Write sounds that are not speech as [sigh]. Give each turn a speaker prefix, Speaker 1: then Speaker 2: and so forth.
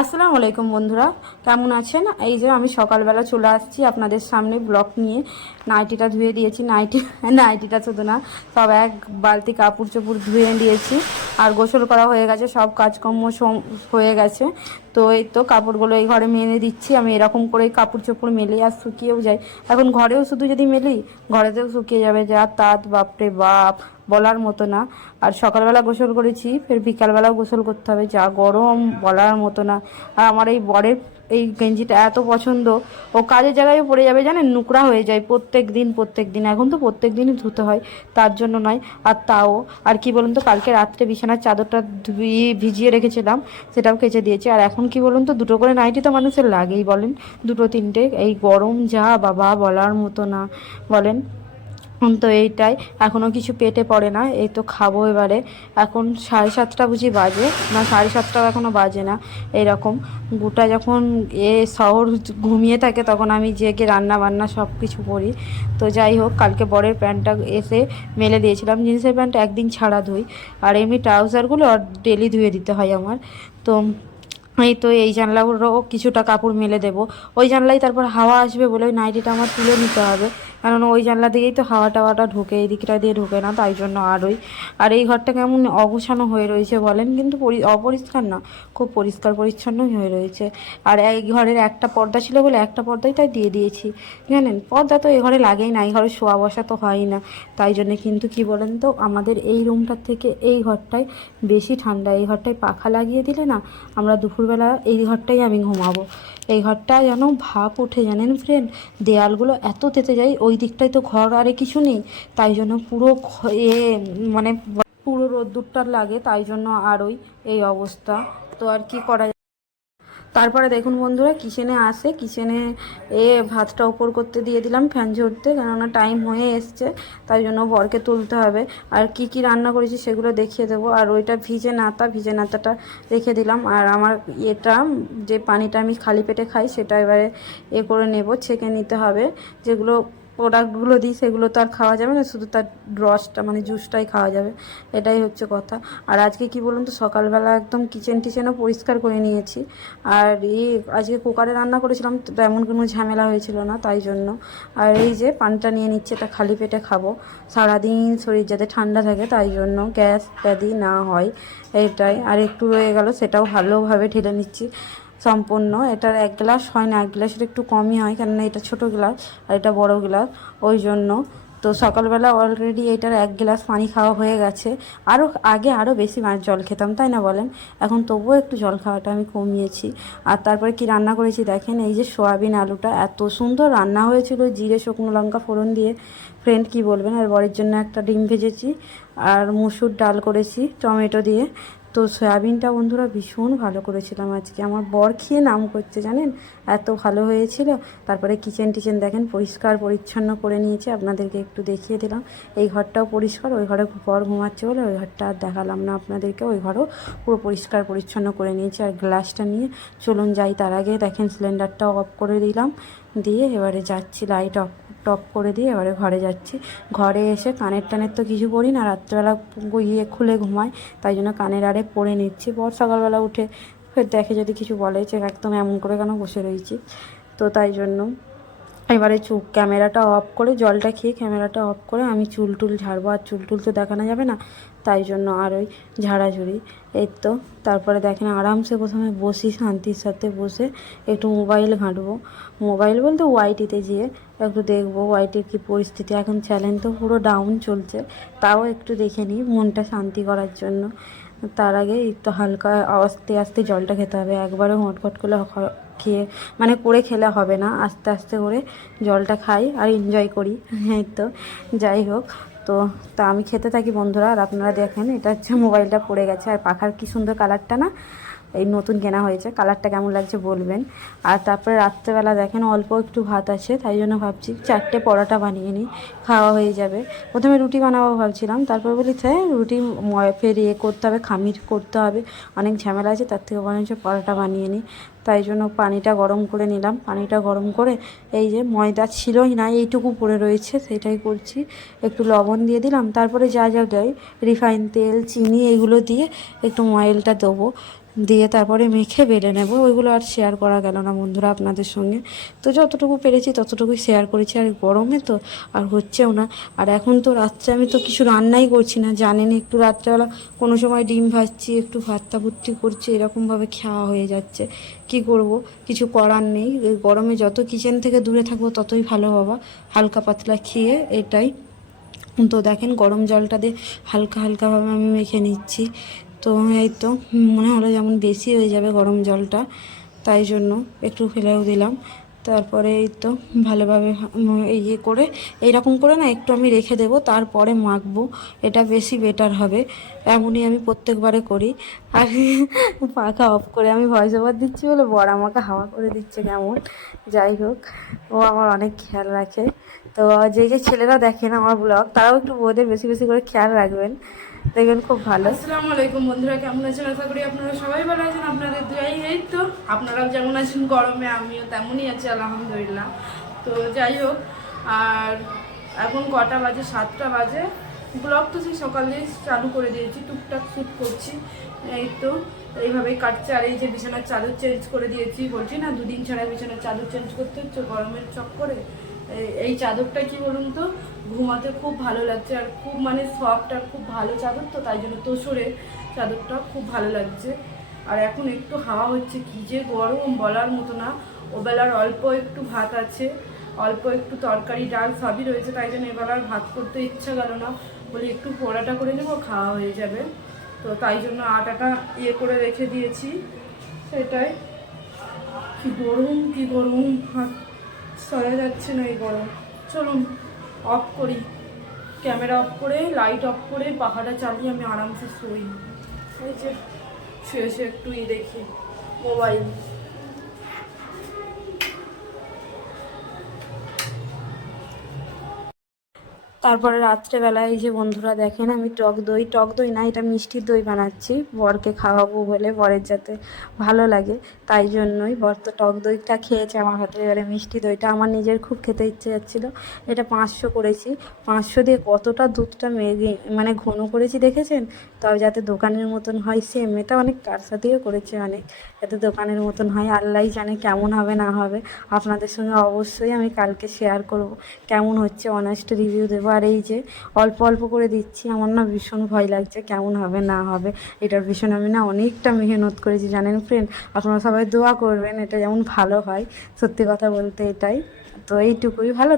Speaker 1: আসসালামু আলাইকুম বন্ধুরা, কেমন আছেন? এই যে আমি সকালবেলা চলে আসছি আপনাদের সামনে ব্লক নিয়ে। নাইটিটা ধুয়ে দিয়েছি, নাইটি, [laughs] নাইটিটা শুধু না, সব এক বালতি কাপড় চোপড় ধুয়ে দিয়েছি। আর গোসল করা হয়ে গেছে, সব কাজকর্ম হয়ে গেছে। তো এই তো কাপড়গুলো এই ঘরে মেলে দিচ্ছি, আমি এরকম করেই কাপড় চোপড় মেলে আর শুকিয়েও যাই এখন ঘরেও শুধু যদি মেলি, ঘরেতেও শুকিয়ে যাবে। যা তাঁত, বাপরে বাপ। বলার মতো না। আর সকালবেলা গোসল করেছি, ফের বিকালবেলাও গোসল করতে হবে। যা গরম, বলার মতো না। আর আমার এই বরের এই গেঞ্জিটা এত পছন্দ, ও কাজের জায়গায় পড়ে যাবে জানেন, নোংরা হয়ে যায় প্রত্যেক দিন প্রত্যেক দিন। এখন তো প্রত্যেক দিনই ধুতে হয়, তার জন্য নয়। আর তাও, আর কি বলুন তো, কালকে রাত্রে বিছানার চাদরটা ধুয়ে ভিজিয়ে রেখেছিলাম, সেটাও কেচে দিয়েছি। আর এখন কি বলুন তো, দুটো করে নাইটি তো মানুষের লাগেই বলেন। দুটো, তিনটে, এই গরম যা বাবা, বলার মতো না, বলেন। তো এইটাই, এখনও কিছু পেটে পড়ে না, এই তো খাব এবারে। এখন সাড়ে সাতটা বুঝি বাজে, না সাড়ে সাতটাও এখনও বাজে না এরকম গোটা যখন এ শহর ঘুমিয়ে থাকে তখন আমি জেগে রান্না বান্না সব কিছু করি। তো যাই হোক, কালকে বরের প্যান্টটা এসে মেলে দিয়েছিলাম, জিন্সের প্যান্ট একদিন ছাড়া ধুই। আর এমনি ট্রাউজারগুলো ডেলি ধুয়ে দিতে হয় আমার। তো এই তো এই জানলাগুলোও কিছুটা কাপড় মেলে দেবো। ওই জানলাই তারপর হাওয়া আসবে বলে ওই নাইটিটা আমার তুলে নিতে হবে। কারণ ওই জানলা দিয়েই তো হাওয়া টাওয়াটা ঢোকে, এই দিকটা দিয়ে ঢোকে না, তাই জন্য আরই আর এই ঘরটা কেমন অগোছানো হয়ে রয়েছে বলেন, কিন্তু পরি- অপরিষ্কার না, খুব পরিষ্কার পরিচ্ছন্নই হয়ে রয়েছে। আর এই ঘরের একটা পর্দা ছিল বলে একটা পর্দাই তাই দিয়ে দিয়েছি, জানেন? পর্দা তো এই ঘরে লাগেই না, এই ঘরে শোয়া বসা তো হয়ই না, তাই জন্য কিন্তু কি বলেন তো, আমাদের এই রুমটার থেকে এই ঘরটাই বেশি ঠান্ডা, এই ঘরটায় পাখা লাগিয়ে দিলে না, আমরা দুপুরবেলা এই ঘরটাই আমি ঘুমাবো। ঘরটা যেন ভাপ ওঠে, জানেন ফ্রেন্ড দেয়ালগুলো এত তেতে যায়, ওই দিকটায় তো ঘর আরে কিছু নেই। তাই জন্য পুরো এ মানে পুরো রোদ্দুরটা লাগে, তাই জন্য আর ওই, এই অবস্থা। তো আর কি করা তারপরে দেখুন বন্ধুরা কিচেনে আসে কিচেনে এ ভাতটা ওপর করতে দিয়ে দিলাম ফ্যান ঝরতে, কেননা টাইম হয়ে এসছে, তাই জন্য বরকে তুলতে হবে। আর কি কি রান্না করেছি সেগুলো দেখিয়ে দেবো। আর ওইটা ভিজে নাতা, ভিজে নাতাটা রেখে দিলাম। আর আমার এটা যে পানিটা আমি খালি পেটে খাই, সেটা এবারে এ করে নেব, ছেঁকে নিতে হবে। যেগুলো প্রোডাক্টগুলো দিই, সেগুলো তো আর খাওয়া যাবে না, শুধু তার রসটা মানে জুসটাই খাওয়া যাবে। এটাই হচ্ছে কথা। আর আজকে কি বলুন তো, সকালবেলা একদম কিচেন টিচেনও পরিষ্কার করে নিয়েছি। আর এই আজকে কুকারে রান্না করেছিলাম তেমন কোনো ঝামেলা হয়েছিল না, তাই জন্য। আর এই যে পানটা নিয়ে নিচ্ছে, এটা খালি পেটে খাব। সারাদিন শরীর যাতে ঠান্ডা থাকে, তাই জন্য গ্যাস ইত্যাদি না হয়, এটাই। আর একটু রয়ে গেল, সেটাও ভালোভাবে ঢেলে নিচ্ছি। সম্পূর্ণ। এটার এক গ্লাস হয় না, এক গ্লাসের একটু কমই হয়, কেননা এটা ছোট গ্লাস আর এটা বড় গ্লাস, ওই জন্য। তো সকালবেলা অলরেডি এটার এক গ্লাস পানি খাওয়া হয়ে গেছে। আরও আগে আরও বেশি জল খেতাম, তাই না বলেন? এখন তবুও একটু জল খাওয়াটা আমি কমিয়েছি। আর তারপরে কি রান্না করেছি দেখেন, এই যে সোয়াবিন আলুটা, এত সুন্দর রান্না হয়েছিল, জিরে, শুকনো লঙ্কা, ফোড়ন দিয়ে। ফ্রেন্ড কি বলবেন, আর বরের জন্য একটা ডিম ভেজেছি, আর মুসুর ডাল করেছি, টমেটো দিয়ে। তো সয়াবিনটা বন্ধুরা ভীষণ ভালো করেছিলাম আজকে। আমার বর খেয়ে নাম করছে জানেন? এত ভালো হয়েছিল। তারপরে কিচেন টিচেন দেখেন পরিষ্কার পরিচ্ছন্ন করে নিয়েছে। আপনাদেরকে একটু দেখিয়ে দিলাম। এই ঘরটাও পরিষ্কার, ওই ঘরে বর ঘুমাচ্ছে বলে ওই ঘরটা আর দেখালাম না আপনাদেরকে। ওই ঘরও পুরো পরিষ্কার পরিচ্ছন্ন করে নিয়েছে আর গ্লাসটা নিয়ে। চলুন যাই, তার আগে দেখেন সিলিন্ডারটাও অফ করে দিলাম। দিয়ে এবারে যাচ্ছি লাইট অফ টপ করে দিয়ে এবারে ঘরে যাচ্ছি। ঘরে এসে কানের টানের তো কিছু পরি না, রাত্রেবেলা ইয়ে খুলে ঘুমাই তাই জন্য কানের আরে পরে নিচ্ছি। বর সকালবেলা উঠে ফের দেখে যদি কিছু বলে, যে একদম এমন করে কেন বসে রয়েছি? তো তাই জন্য এবারে চুপ ক্যামেরাটা অফ করে, জলটা খেয়ে ক্যামেরাটা অফ করে আমি চুল টুল ঝাড়বো, আর চুল টুল তো দেখানো যাবে না, তাই জন্য আর ওই ঝাড়াঝুড়ি। এই তো, তারপরে দেখেন আরামসে প্রথমে বসি, শান্তির সাথে বসে একটু মোবাইল ঘাঁটবো। মোবাইল বলতে ওয়াইটিতে যেয়ে একটু দেখব ওয়াইটির কী পরিস্থিতি, এখন চ্যানেল তো পুরো ডাউন চলছে, তাও একটু দেখে নিই মনটা শান্তি করার জন্য। তার আগে একটু হালকা আস্তে আস্তে জলটা খেতে হবে একবারে হটফট করে খ- খেয়ে মানে করে খেলে হবে না। আস্তে আস্তে করে জলটা খাই আর এনজয় করি। হ্যাঁ তো, যাই হোক। তো, তা আমি খেতে থাকি বন্ধুরা, আর আপনারা দেখেন, এটা হচ্ছে মোবাইলটা পড়ে গেছে। আর পাখার কি সুন্দর কালারটা না? এই নতুন কেনা হয়েছে। কালারটা কেমন লাগছে বলবেন। আর তারপরে রাত্রেবেলা দেখেন অল্প একটু ভাত আছে, তাই জন্য ভাবছি চারটে পরোটা বানিয়ে নিই, খাওয়া হয়ে যাবে। প্রথমে রুটি বানাবো ভাবছিলাম, তারপর বলি হ্যাঁ রুটি ফের ইয়ে করতে হবে, খামির করতে হবে। অনেক ঝামেলা আছে, তার থেকে হচ্ছে পরোটা বানিয়ে নিই। তাই জন্য পানিটা গরম করে নিলাম। পানিটা গরম করে এই যে ময়দা ছিলই না, এইটুকু পড়ে রয়েছে, সেটাই করছি। একটু লবণ দিয়ে দিলাম, তারপরে যা যা দেয়, রিফাইন তেল, চিনি এগুলো দিয়ে একটু ময়েলটা দেবো। দিয়ে তারপরে মেখে বেলে নেব। ওইগুলো আর শেয়ার করা গেল না বন্ধুরা আপনাদের সঙ্গে। তো যতটুকু পেরেছি ততটুকুই শেয়ার করেছি। আর গরমে তো আর হচ্ছেও না। আর এখন তো রাত্রে আমি তো কিছু রান্নাই করছি না, জানেন একটু রাত্রেবেলা কোনো সময় ডিম ভাজছি, একটু ভাতটা ভুত্তি করছি, এরকমভাবে খাওয়া হয়ে যাচ্ছে। কি করব? কিছু করার নেই। গরমে যত কিচেন থেকে দূরে থাকব ততই ভালো হবা। হালকা পাতলা খেয়ে এটাই। তো দেখেন গরম জলটা দিয়ে হালকা হালকাভাবে আমি মেখে নিচ্ছি। তো এই তো মনে হলো যেমন বেশি হয়ে যাবে গরম জলটা, তাই জন্য একটু ফেলেও দিলাম। তারপরে এই তো ভালোভাবে ইয়ে করে, এইরকম করে না একটু আমি রেখে দেবো, তারপরে মাখবো, এটা বেশি বেটার হবে। এমনই আমি প্রত্যেকবারে করি। আর [laughs] পাখা অফ করে, আমি ভয়েস ওভার দিচ্ছি বলে বড় আমাকে হাওয়া করে দিচ্ছে কেমন? যাই হোক, ও আমার অনেক খেয়াল রাখে। তো যে যে ছেলেরা দেখেন আমার ব্লগ তারাও একটু বউদের বেশি বেশি করে খেয়াল রাখবেন। দেখবেন খুব ভালো।
Speaker 2: আসসালামু আলাইকুম বন্ধুরা, কেমন আছেন? আশা করি আপনারা সবাই ভালো আছেন। আপনাদের দুয়াই এই তো। আপনারাও যেমন আছেন গরমে, আমিও তেমনই আছি, আলহামদুলিল্লাহ। তো যাই হোক, আর এখন কটা বাজে? সাতটা বাজে। ব্লগ তো সেই সকালে চালু করে দিয়েছি, টুকটাক শ্যুট করছি। এই তো, এইভাবেই কাটছে। আর এই যে বিছানার চাদর চেঞ্জ করে দিয়েছি, বলছি না, দুদিন ছাড়া বিছানার চাদর চেঞ্জ করতে হচ্ছে, গরমের চক্করে। এই- এই চাদরটা কি বলুন তো? ঘুমাতে খুব ভালো লাগছে আর খুব মানে সফট আর খুব ভালো চাদর তো, তাই জন্য তোষরে চাদরটা খুব ভালো লাগছে। আর এখন একটু হাওয়া হচ্ছে, কি যে গরম বলার মতো না। ওবেলার অল্প একটু ভাত আছে, অল্প একটু তরকারি, ডাল সবই রয়েছে, তাই জন্য এবেলার ভাত করতে ইচ্ছা গেল না। বলি একটু পোড়াটা করে নেব, খাওয়া হয়ে যাবে। তো তাই জন্য আটাটা ইয়ে করে রেখে দিয়েছি, সেটাই। কি গরম কি গরম, হাত সরা যাচ্ছে না এই গরম। চলুন অফ করি। ক্যামেরা অফ করে লাইট অফ করে, পাখাটা চালিয়ে আমি আরামসে শুই। এই যে, শুয়ে শুয়ে একটু ই দেখি। মোবাইল
Speaker 1: তারপরে রাত্রেবেলা এই যে বন্ধুরা দেখেন, আমি টক দই টক দই না, এটা মিষ্টির দই বানাচ্ছি। বরকে খাওয়াবো বলে, বরের যাতে ভালো লাগে, তাই জন্যই বর তো টক দইটা খেয়েছে আমার হাতে। এবারে মিষ্টি দইটা আমার নিজের খুব খেতে ইচ্ছে যাচ্ছিল। এটা পাঁচশো করেছি। পাঁচশো দিয়ে কতটা দুধটা মেঘে মানে ঘন করেছি দেখেছেন? তবে যাতে দোকানের মতন হয় সেম এটা অনেক কার সাথেও করেছে অনেক। যাতে দোকানের মতন হয়, আল্লাহ জানে কেমন হবে, না হবে। আপনাদের সঙ্গে অবশ্যই আমি কালকে শেয়ার করব। কেমন হচ্ছে অনেস্ট রিভিউ দেবো। আর এই যে অল্প অল্প করে দিচ্ছি, আমার না ভীষণ ভয় লাগছে কেমন হবে, না হবে। এটার ভীষণ আমি না অনেকটা মেহনত করেছি, জানেন ফ্রেন্ড আপনারা সবাই দোয়া করবেন, এটা যেমন ভালো হয়। সত্যি কথা বলতে এটাই। তো এইটুকুই, ভালো